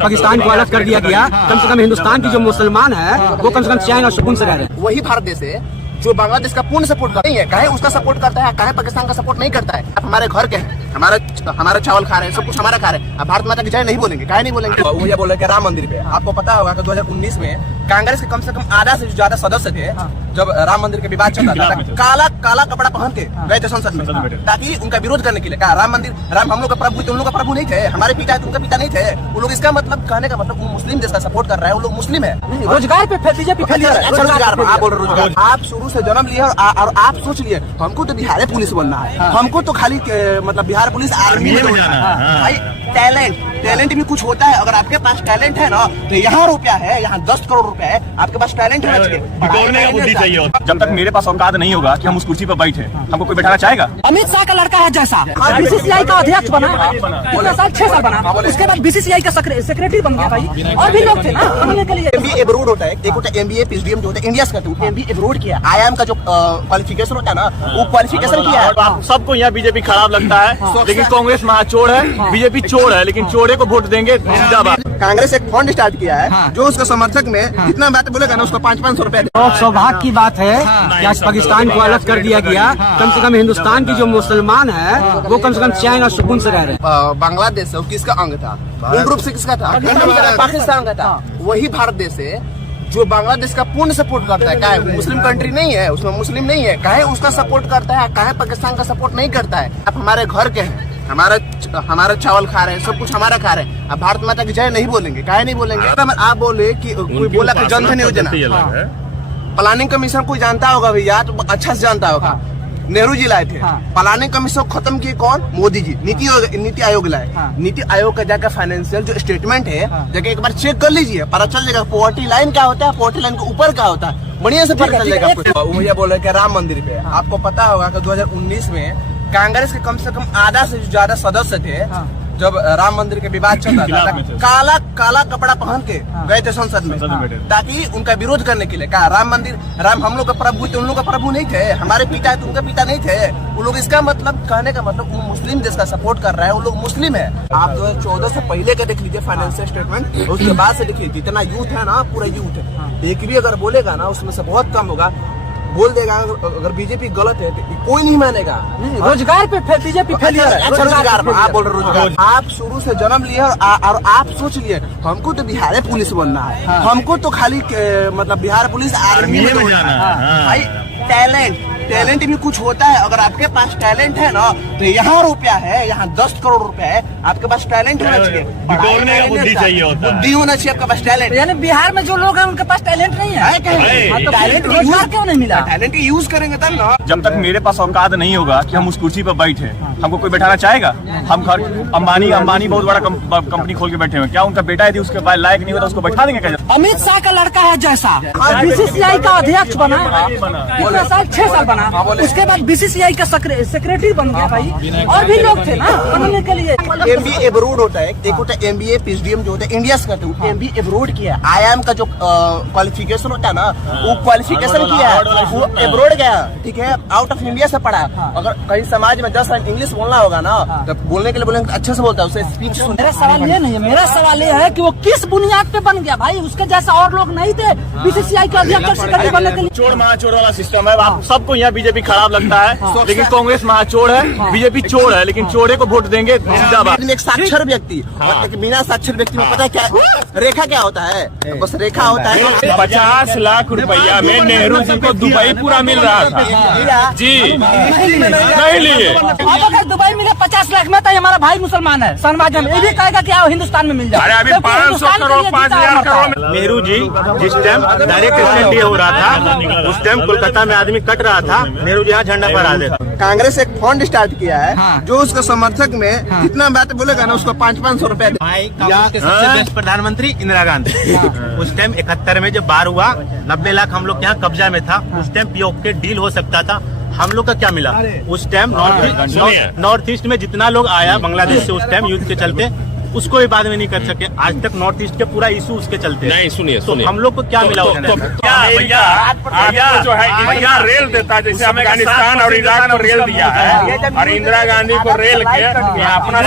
पाकिस्तान को अलग कर दिया गया, कम से कम हिंदुस्तान की जो मुसलमान है वो कम से कम चैन और सुकून से रह रहे हैं। वही भारत देश है जो बांग्लादेश का पूर्ण सपोर्ट करता है, काहे उसका सपोर्ट करता है, काहे पाकिस्तान का सपोर्ट नहीं करता है। आप हमारे घर के हैं, हमारा चावल खा रहे हैं, सब कुछ हमारा खा रहे हैं, आप भारत माता की जय नहीं बोलेंगे, काहे नहीं बोलेंगे। वो ये बोल रहे हैं राम मंदिर पे, आपको पता होगा कि 2019 में कांग्रेस के कम से कम आधा से ज्यादा सदस्य थे जब राम मंदिर के विवाद चल रहा था, काला कपड़ा पहन के गए थे संसद में ताकि उनका विरोध करने के लिए। कहा राम हम लोग का प्रभु थे, उन लोग का प्रभु नहीं थे, हमारे पिता है, उनका पिता नहीं थे वो लोग। इसका मतलब कहने का मतलब वो मुस्लिम देश का सपोर्ट कर रहा है, वो लोग मुस्लिम है। रोजगार पे बीजेपी रोजगार आप बोल रहे रोजगार, आप शुरू से जन्म लिए और आप सोच लिए हमको तो बिहार पुलिस बनना है, हमको तो खाली मतलब बिहार पुलिस आर्मी में भाई टैलेंट भी कुछ होता है। अगर आपके पास टैलेंट है ना तो यहाँ रुपया है, यहाँ 10 करोड़ रुपया है, आपके पास टैलेंट होना चाहिए। जब तक मेरे पास औकात नहीं होगा कि हम उस कुर्सी पर बैठे, हमको कोई बैठाना चाहेगा। अमित शाह का लड़का है जैसा बीसीसीआई का अध्यक्ष बना, कितना साल 6 साल बना, उसके बाद बीसीसीआई का सेक्रेटरी बन गया भाई, और भी लोग थे ना बनने के लिए। MBA एब्रोड होता है, एक होता है MBA PhD जो होता है इंडिया का, MBA एब्रोड किया। IIM का जो क्वालिफिकेशन होता है ना वो क्वालिफिकेशन किया है। सबको यहाँ बीजेपी खराब लगता है, लेकिन कांग्रेस महाचोर है, बीजेपी चोर है, लेकिन चोरे को वोट देंगे जिंदाबाद। कांग्रेस एक फंड स्टार्ट किया है जो उसका समर्थक में जितना बात बोलेगा ना उसको 500-500 रुपए। बहुत सौभाग्य की बात है कि आज पाकिस्तान को अलग कर दिया गया, कम से कम हिंदुस्तान की जो मुसलमान है वो कम से कम चैन और सुकून से रह रहे हैं। बांग्लादेश किसका अंग था, मूल रूप से किसका था, पाकिस्तान का था। वही भारत देश है जो बांग्लादेश का पूर्ण सपोर्ट करता है। काहे मुस्लिम कंट्री नहीं है, उसमें मुस्लिम नहीं है, काहे उसका सपोर्ट करता है, काहे पाकिस्तान का सपोर्ट नहीं करता है। आप हमारे घर के हैं, हमारा चावल खा रहे हैं, सब कुछ हमारा खा रहे हैं, आप भारत माता की जय नहीं बोलेंगे, काहे नहीं बोलेंगे। आप बोले कि कोई बोला कि जनधन योजना प्लानिंग कमीशन कोई जानता होगा भैया, तो अच्छा से जानता होगा। नेहरू जी लाए थे प्लानिंग कमीशन, खत्म किए कौन, मोदी जी। नीति आयोग लाए, नीति आयोग का जाकर फाइनेंशियल जो स्टेटमेंट है जाके एक बार चेक कर लीजिए, पता चल जाएगा पॉवर्टी लाइन क्या होता है, पॉवर्टी लाइन के ऊपर क्या होता है, बढ़िया से पता चल जाएगा। वो ये बोल रहे हैं राम मंदिर पे, आपको पता होगा कि 2019 में कांग्रेस के कम से कम आधा से ज्यादा सदस्य थे जब राम मंदिर के विवाद चल रहा था, काला कपड़ा पहन के गए थे संसद में ताकि उनका विरोध करने के लिए। कहा राम हम लोग का प्रभु थे, उन लोग का प्रभु नहीं थे, हमारे पिता है, उनका पिता नहीं थे वो लोग। इसका मतलब कहने का मतलब वो मुस्लिम देश का सपोर्ट कर रहा है, वो लोग मुस्लिम है। आप 2014 से पहले का देख लीजिए फाइनेंशियल स्टेटमेंट, उसके बाद से देख लीजिए जितना यूथ है ना, पूरा यूथ है, एक भी अगर बोलेगा ना उसमें से बहुत कम होगा बोल देगा अगर बीजेपी गलत है तो कोई नहीं मानेगा। रोजगार पे बीजेपी रोजगार आप बोल रहे रोजगार, आप शुरू से जन्म लिए और आप सोच लिए हमको तो बिहार पुलिस बनना है, हमको तो खाली मतलब बिहार पुलिस आर्मी में भाई टैलेंट भी कुछ होता है। अगर आपके पास टैलेंट है ना तो यहाँ रुपया है, यहाँ 10 करोड़ रुपया है, आपके पास टैलेंट होना चाहिए, बुद्धि होना चाहिए आपके पास टैलेंट। यानी बिहार में जो लोग हैं उनके पास टैलेंट नहीं है, टैलेंट रोजगार क्यों नहीं मिला, टैलेंट यूज करेंगे तब ना। जब तक मेरे पास औकात नहीं होगा कि हम उस कुर्सी पर बैठे, हमको कोई बैठाना चाहेगा। हम घर अंबानी बहुत बड़ा कंपनी खोल के बैठे हुए, क्या उनका बेटा यदि उसके बाद लायक नहीं होता उसको बैठा देंगे क्या? अमित शाह का लड़का है जैसा बीसीसीआई का अध्यक्ष बना, कितना साल 6 साल बना, उसके बाद बीसीसीआई का सेक्रेटरी बन गया भाई, और भी लोग थे ना बनने के लिए। MBA एब्रोड होता है, एक होता है MBA PhD जो होता है इंडिया का, MBA एब्रोड किया। IIM का जो क्वालिफिकेशन होता है ना वो क्वालिफिकेशन किया है, वो एब्रोड गया, ठीक है, आउट ऑफ इंडिया से पढ़ा। अगर कहीं समाज में 10 लाइन इंग्लिश बोलना होगा ना तो बोलने के लिए बोलेंगे अच्छे से बोलता है, उसे स्पीच। मेरा सवाल ये नहीं है, मेरा सवाल ये है कि वो किस बुनियाद पे बन गया भाई, उसके जैसा और लोग नहीं थे बीसीसीआई का अध्यक्ष सेक्रेटरी बनने के लिए। चोर महाचोर वाला सिस्टम है, आप सबको यहाँ बीजेपी खराब लगता है, लेकिन कांग्रेस महाचोर है, बीजेपी चोर है, लेकिन चोरे को वोट देंगे जिंदाबाद। एक साक्षर व्यक्ति और एक बिना साक्षर व्यक्ति में पता है क्या रेखा क्या होता है, बस रेखा होता है। 50 लाख रुपया में नेहरू जी को दुबई पूरा मिल रहा था जी, नहीं लिए। अब अगर दुबई मिले 50 लाख में तो हमारा भाई मुसलमान है, शहनाज में ये भी कहेगा कि आओ हिंदुस्तान में मिल जाए। अरे अभी 500 करोड़ 5,000 करोड़। नेहरू जी जिस टाइम डायरेक्ट एंट्री हो रहा था उस टाइम कोलकाता में आदमी कट रहा था, नेहरू जी यहाँ झंडा फहरा दे। कांग्रेस एक फंड स्टार्ट किया है जो उसका समर्थक में जितना बात बोलेगा ना उसको 500-500 रुपया। सबसे बेस्ट प्रधानमंत्री इंदिरा गांधी, उस टाइम 71 में जब बार हुआ 90 लाख हम लोग यहाँ कब्जा में था, उस टाइम पीओके डील हो सकता था, हम लोग का क्या मिला उस टाइम? नॉर्थ ईस्ट में जितना लोग आया बांग्लादेश से उस टाइम युद्ध के चलते उसको भी बाद में नहीं कर सके। आज तक नॉर्थ ईस्ट के पूरा इशू उसके चलते नहीं। सुनिए तो हम लोग को क्या मिला? भैया जो है भैया रेल देता है, जैसे अफगानिस्तान और इराक को रेल दिया है और इंदिरा गांधी को रेल के अपना